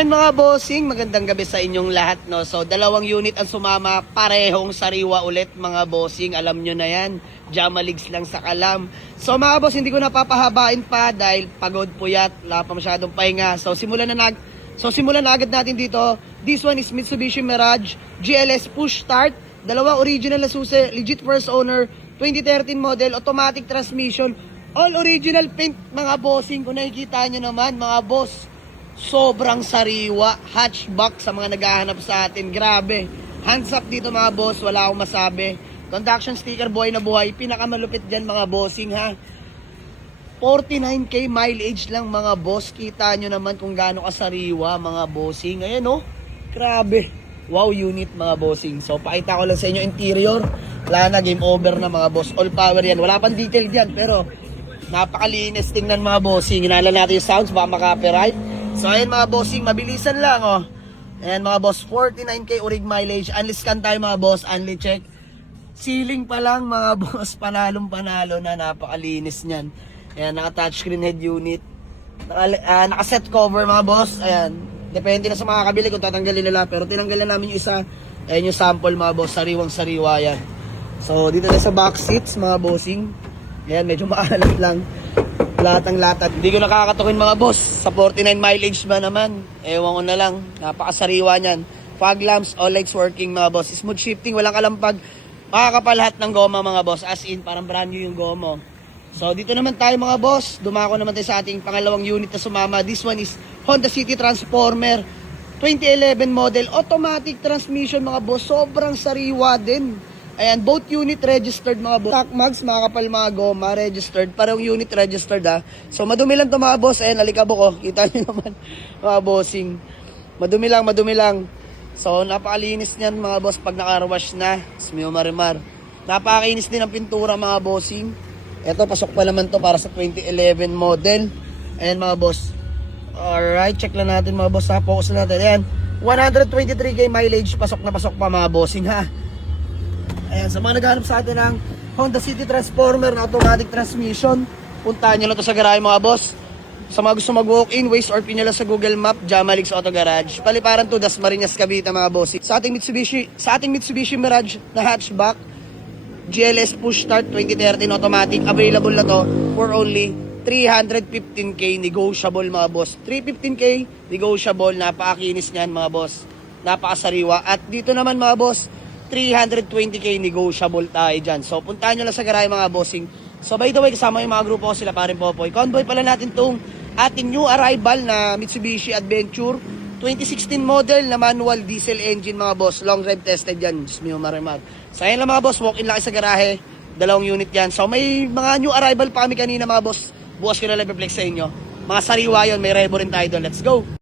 ayun mga bossing, magandang gabi sa inyong lahat, no. So dalawang unit ang sumama, parehong sariwa ulit mga bossing. Alam nyo na yan, Jamaligs lang sa kalam. So mga boss, hindi ko napapahabain pa dahil pagod puyat, wala pa masyadong pahinga. So simulan na agad natin dito. This one is Mitsubishi Mirage GLS push start. Dalawang original na susi, legit first owner, 2013 model, automatic transmission, all original paint mga bossing. Kung nakikita nyo naman mga boss, sobrang sariwa, hatchback sa mga naghahanap sa atin. Grabe, hands up dito mga boss, wala akong masabi. Conduction sticker, buhay na buhay. Pinakamalupit dyan mga bossing ha, 49k mileage lang mga boss. Kita nyo naman kung gaano kasariwa mga bossing. Ayan oh, grabe, wow unit mga bossing. So pakita ko lang sa inyo interior. Wala na, game over na mga boss. All power yan, wala pang detail dyan, pero napakalinis tingnan mga bossing. Hinala natin yung sounds, baka maka-copyright. So ayun mga bossing, mabilisan lang oh. Ayan mga boss, 49k orig mileage. Unli scan tayo mga boss, unli check. Ceiling pa lang mga boss, panalong panalo na, napakalinis niyan. Ayan, naka-touchscreen head unit. Naka-set cover mga boss. Ayan, depende na sa mga kabili kung tatanggalin nila. Pero tinanggal na namin yung isa. Ayan yung sample mga boss, sariwang sariwa yan. So dito na sa box seats mga bossing. Ayan, medyo maalat lang. Latang-latat. Hindi ko nakakatukin mga boss. Sa 49 mileage ba naman? Ewan ko na lang. Napakasariwa niyan. Fog lamps, all lights working mga boss. Smooth shifting, walang kalampag. Makakapal lahat ng goma mga boss. As in, parang brand new yung goma. So dito naman tayo mga boss. Dumako naman tayo sa ating pangalawang unit na sumama. This one is Honda City Transformer 2011 model. Automatic transmission mga boss. Sobrang sariwa din. Ayan, both unit registered mga boss. Stock mags, mga kapal mga goma, registered. Parang unit registered ha. So madumi lang to mga boss. Ayan, alikabok ko. Kita nyo naman mga bossing. Madumi lang. So napakalinis niyan mga boss pag naka-wash na. Smio marimar. Napakakinis din ang pintura mga bossing. Ito, pasok pa naman to para sa 2011 model. Ayan mga boss. Alright, check lang natin mga boss ha. Focus natin. Ayan, 123k mileage. Pasok na pasok pa mga bossing ha. Ayan, sa mga naghahanap sa atin ng Honda City Transformer na automatic transmission, puntahan nyo lang ito sa garahe mga boss. Sa mga gusto mag-walk-in, Waze or pinala sa Google Map, Jamaligs Auto Garage. Paliparan to, Dasmariñas, Cavite mga boss. Sa ating Mitsubishi Mirage na hatchback, GLS push start 2013 automatic, available na to for only 315k negotiable mga boss. 315k negotiable, napakakinis niyan mga boss. Napakasariwa. At dito naman mga boss, 320k negotiable tayo dyan. So puntahan nyo lang sa garahe mga bossing. So by the way, kasama yung mga grupo ko, sila parin Popoy. Convoy pala natin tong ating new arrival na Mitsubishi Adventure 2016 model na manual diesel engine mga boss. Long drive tested yan, just me marimar. So ayun lang mga boss, walk-in lang sa garahe. Dalawang unit yan. So may mga new arrival pa kami kanina mga boss. Bukas ko na live flex sa inyo. Mga sariwa yun, may revo rin tayo doon. Let's go!